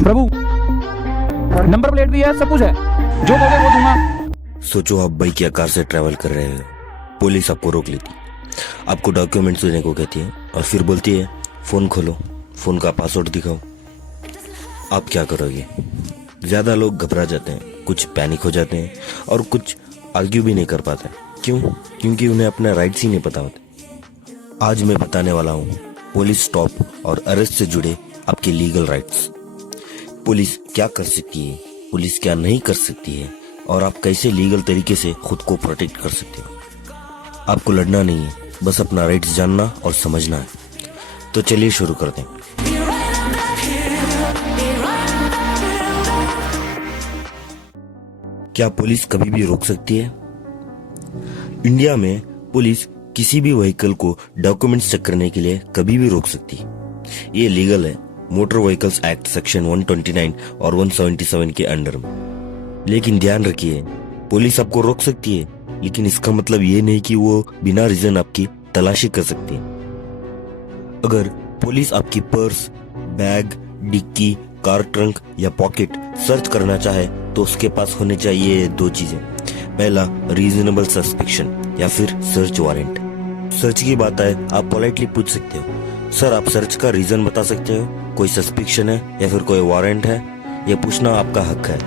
प्रभु, number plate भी है, सब कुछ है, जो कहोगे वो दूंगा। सोचो आप बाइक या कार से ट्रैवल कर रहे हो, पुलिस आपको रोक लेती, आपको डॉक्यूमेंट्स देने को कहती है और फिर बोलती है फोन खोलो, फोन का पासवर्ड दिखाओ। आप क्या करोगे? ज्यादा लोग घबरा जाते हैं, कुछ पैनिक हो जाते हैं और कुछ आर्ग्यू भी नहीं कर पाते। क्यों? क्योंकि उन्हें अपने राइट्स ही नहीं पता होते। आज मैं बताने वाला हूँ पुलिस स्टॉप और अरेस्ट से जुड़े आपके लीगल राइट्स। पुलिस क्या कर सकती है, पुलिस क्या नहीं कर सकती है और आप कैसे लीगल तरीके से खुद को प्रोटेक्ट कर सकते हो। आपको लड़ना नहीं है, बस अपना राइट्स जानना और समझना है। तो चलिए शुरू करते हैं। क्या पुलिस कभी भी रोक सकती है? इंडिया में पुलिस किसी भी व्हीकल को डॉक्यूमेंट्स चेक करने के लिए कभी भी रोक सकती है। ये लीगल है मोटर व्हीकल्स एक्ट सेक्शन 129 और 177 के अंडर में। लेकिन ध्यान रखिए, पुलिस आपको रोक सकती है, लेकिन इसका मतलब ये नहीं कि वो बिना रीजन आपकी तलाशी कर सकती है। अगर पुलिस आपकी purse, bag, dickey, car trunk या पॉकेट सर्च करना चाहे तो उसके पास होने चाहिए दो चीजें। पहला, रीजनेबल सस्पेक्शन या फिर सर्च वारंट। सर्च की बात आए, आप पोलाइटली पूछ सकते हो, सर आप सर्च का रीजन बता सकते हो? कोई सस्पेक्शन है या फिर कोई वारंट है? यह पूछना आपका हक है।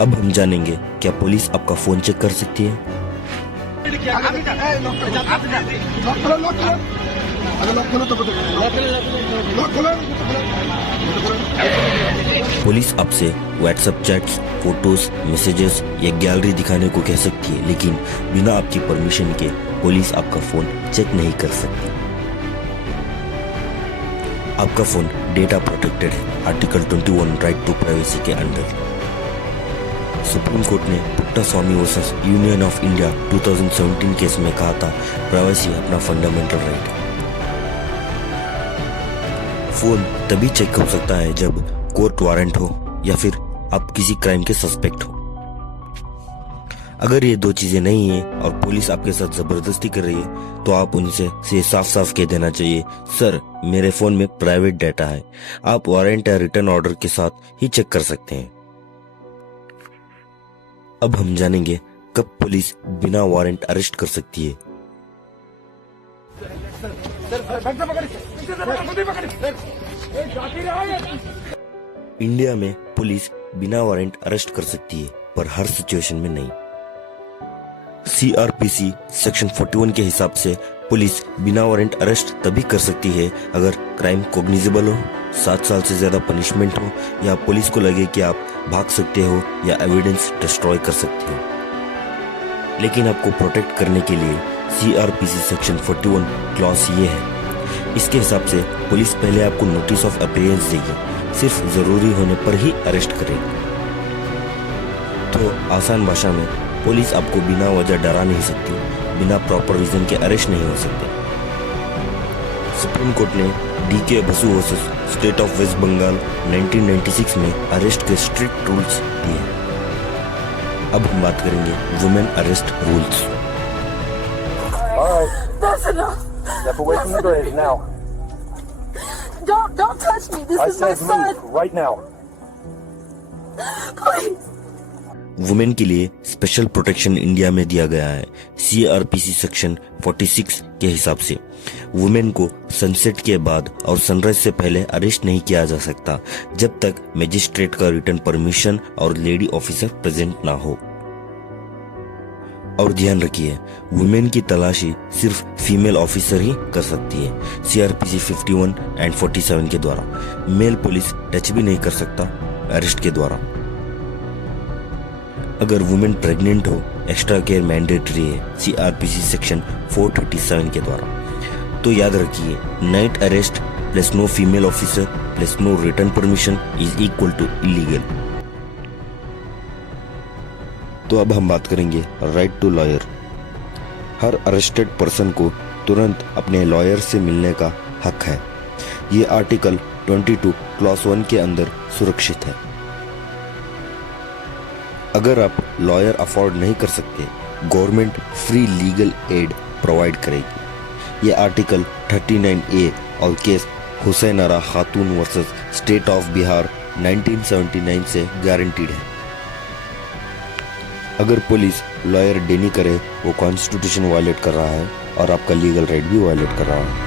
अब हम जानेंगे क्या पुलिस आपका फोन चेक कर सकती है? पुलिस आपसे व्हाट्सएप चैट्स, फोटोज, मैसेजेस या गैलरी दिखाने को कह सकती है, लेकिन बिना आपकी परमिशन के पुलिस आपका फोन चेक नहीं कर सकती। आपका फोन डेटा प्रोटेक्टेड है, आर्टिकल 21 राइट टू प्राइवेसी के अंडर। सुप्रीम कोर्ट ने Puttaswamy versus union of India 2017 case में कहा था, प्राइवेसी अपना फंडामेंटल राइट है। फोन तभी चेक हो सकता है जब कोर्ट वारंट हो या फिर आप किसी क्राइम के सस्पेक्ट हो। अगर ये दो चीजें नहीं है और पुलिस आपके साथ जबरदस्ती कर रही है तो आप उनसे साफ साफ कह देना चाहिए, सर मेरे फोन में प्राइवेट डाटा है, आप वारंट या रिटर्न ऑर्डर के साथ ही चेक कर सकते हैं। अब हम जानेंगे कब पुलिस बिना वारंट अरेस्ट कर सकती है। इंडिया में पुलिस बिना वारंट अरेस्ट कर सकती है, पर हर सिचुएशन में नहीं। सीआरपीसी सेक्शन 41 के हिसाब से पुलिस बिना वारंट अरेस्ट तभी कर सकती है अगर क्राइम कोग्निजेबल हो, 7 साल से ज्यादा पनिशमेंट हो या पुलिस को लगे कि आप भाग सकते हो या एविडेंस डिस्ट्रॉय कर सकते हो। लेकिन आपको प्रोटेक्ट करने के लिए सीआरपीसी सेक्शन 41 क्लॉज ये है, इसके हिसाब से पुलिस पहले आपको नोटिस ऑफ अपीयरेंस देगी, सिर्फ जरूरी होने पर ही अरेस्ट करेगी। तो आसान भाषा में पुलिस आपको बिना वजह डरा नहीं सकती, बिना प्रॉपर रीजन के अरेस्ट नहीं हो सकते। सुप्रीम कोर्ट ने DK Basu versus state of West Bengal 1996 में अरेस्ट के स्ट्रिक्ट रूल्स दिए। अब हम बात करेंगे women arrest rules. That's enough. Step away from the grave now. Don't touch me. This I is my said son. move right now. Please. Women के लिए special protection India में दिया गया है। सीआरपीसी सेक्शन 46 के हिसाब से वुमेन को सनसेट के बाद और सनराइज से पहले अरेस्ट नहीं किया जा सकता जब तक मजिस्ट्रेट का रिटर्न परमिशन और लेडी ऑफिसर प्रेजेंट ना हो। और ध्यान रखिए, वुमेन की तलाशी सिर्फ फीमेल ऑफिसर ही कर सकती है। सीआरपीसी 51 एंड 47 के द्वारा मेल पुलिस टच भी नहीं कर सकता अरेस्ट के द्वारा। अगर वुमेन प्रेग्नेंट हो, एक्स्ट्रा केयर मैंडेटरी है सीआरपीसी सेक्शन 437 के द्वारा। तो याद रखिए, night arrest plus no female officer plus no written permission is equal to illegal. तो अब हम बात करेंगे राइट टू लॉयर। हर अरेस्टेड पर्सन को तुरंत अपने लॉयर से मिलने का हक है। ये आर्टिकल 22 क्लॉज 1 के अंदर सुरक्षित है। अगर आप लॉयर अफोर्ड नहीं कर सकते, government free legal aid provide करेगी। ये आर्टिकल 39A और case Hussain Ara Khatoon versus state of Bihar 1979 से गारंटीड है। अगर पुलिस लॉयर डेनी करे वो कॉन्स्टिट्यूशन वायलेट कर रहा है और आपका लीगल राइट भी वायलेट कर रहा है।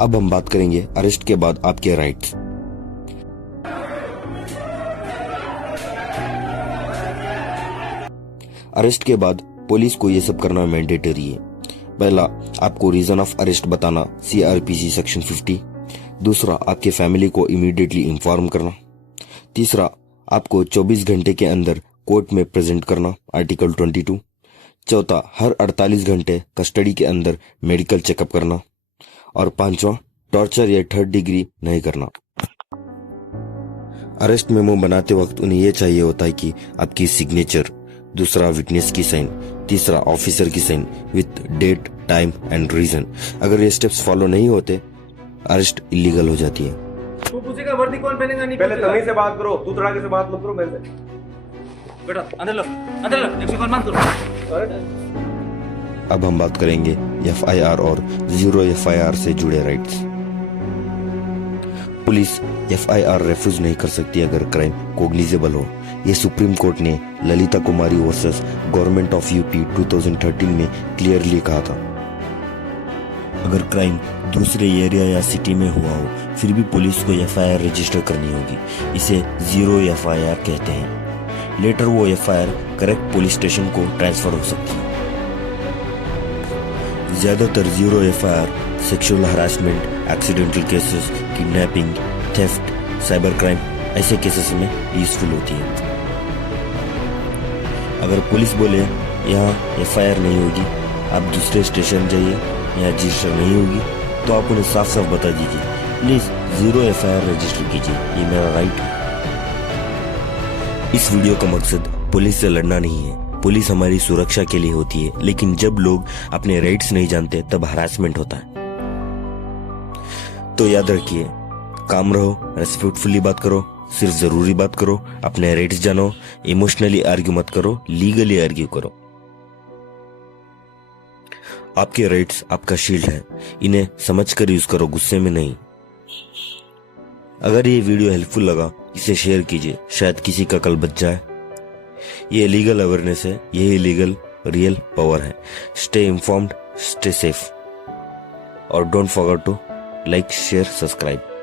अब हम बात करेंगे अरेस्ट के बाद आपके राइट्स। अरेस्ट के बाद पुलिस को ये सब करना मैंडेटरी है। पहला, आपको रीजन ऑफ अरेस्ट बताना, CRPC सेक्शन 50। दूसरा, आपके फैमिली को इमीडिएटली इन्फॉर्म करना। तीसरा, आपको 24 घंटे के अंदर कोर्ट में प्रेजेंट करना, आर्टिकल 22। चौथा, हर 48 घंटे कस्टडी के अंदर मेडिकल चेकअप करना। और पांचवा, टॉर्चर या थर्ड डिग्री नहीं करना। अरेस्ट मेमो बनाते वक्त उन्हें यह चाहिए होता है कि आपकी सिग्नेचर, दूसरा विटनेस की साइन, तीसरा ऑफिसर की sign with date, time and reason. अगर ये स्टेप्स फॉलो नहीं होते, अरेस्ट इलीगल हो जाती है। तू पूछेगा वर्दी कौन पहनेगा, नहीं पहले तमीज से बात करो, तू तड़ाके से बात मत करो मेरे से। बेटा अंदर लो, एक सेकंड मान करो। अब हम बात करेंगे FIR और 0 FIR से जुड़े राइट्स। पुलिस FIR रेफ्यूज नहीं कर सकती अगर क्राइम कोग्निजेबल हो। ये सुप्रीम कोर्ट ने ललिता कुमारी वर्सेस गवर्नमेंट ऑफ UP 2013 में क्लियरली कहा था। अगर क्राइम दूसरे एरिया या सिटी में हुआ हो फिर भी पुलिस को FIR रजिस्टर करनी होगी। इसे 0 FIR कहते हैं। लेटर वो FIR करेक्ट पुलिस स्टेशन को ट्रांसफर हो सकती है। ज्यादातर 0 FIR sexual harassment, accidental cases, kidnapping, theft, cyber crime ऐसे केसेस में यूजफुल होती है। अगर पुलिस बोले यहाँ FIR नहीं होगी, आप दूसरे स्टेशन जाइए, यहाँ रजिस्टर नहीं होगी, तो आप उन्हें साफ साफ बता दीजिए, प्लीज 0 FIR रजिस्टर कीजिए, ये मेरा राइट है। इस वीडियो का मकसद पुलिस से लड़ना नहीं है। पुलिस हमारी सुरक्षा के लिए होती है, लेकिन जब लोग अपने राइट्स नहीं जानते तब हरासमेंट होता है। तो याद रखिए, काम रहो, रेस्पेक्टफुली बात करो, सिर्फ जरूरी बात करो, अपने राइट्स जानो, इमोशनली आर्ग्यू मत करो, लीगली आर्ग्यू करो। आपके राइट्स आपका शील्ड है, इन्हें समझकर यूज करो, गुस्से में नहीं। अगर ये वीडियो हेल्पफुल लगा, इसे शेयर कीजिए, शायद किसी का कल बच जाए। ये लीगल अवेयरनेस है, यही लीगल रियल पावर है। स्टे इन्फॉर्म्ड, स्टे सेफ और don't forget to like, share, subscribe.